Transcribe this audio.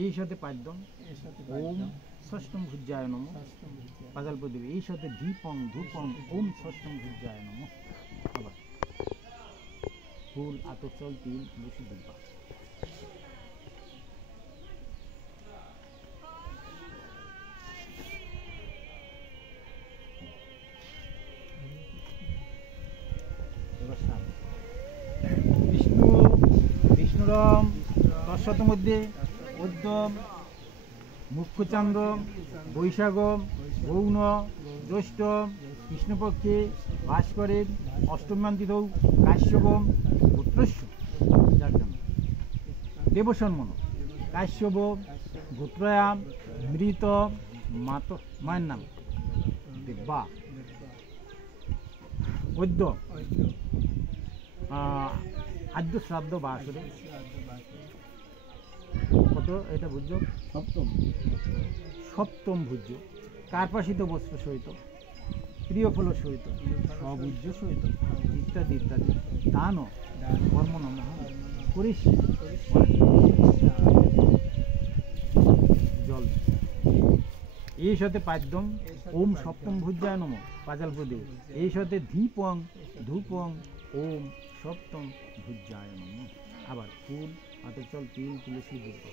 এই সাথে পাদ্যম ওম ষষ্ঠম ভুজ্যায় নম পাজাল প্রদীপ এই সাথে দীপং ধূপং ওম ষষ্ঠম ভুজ্যায় নম। আবার ফুল আতচল তিল তুলসী দুব্বা। বিষ্ণু বিষ্ণুরম তৎসত মধ্যে উদ্যম মুখ্যচান্দ্র বৈশাখম গৌণ জ্যৈষ্ঠ কৃষ্ণপক্ষে ভাস্করের অষ্টমান্তিতৌ কাশ্যপম গোত্রস্য দেবসন্মন কাশ্যপ গোত্রয়াম মৃত মায়ের নাম দেব্বা বৈদ্য আদ্য শ্রাদ্ধ বাসরে কত এটা ভুজ্য সপ্তম ভুজ্য কার্পাসিত বস্ত্র সহিত প্রিয়ফল সহিত সভুজ্য সহিত ইত্যাদি ইত্যাদি দান কর্ম নম করিস জল এই সাথে পাদ্যম ওম সপ্তম ভুজ্যায় নম পাজাল প্রদীপ এই সাথে দীপং ধূপং ওম সপ্তম ভুজ্যায় নম। আবার ফুল আতচল তিল তুলসী দুব্বা।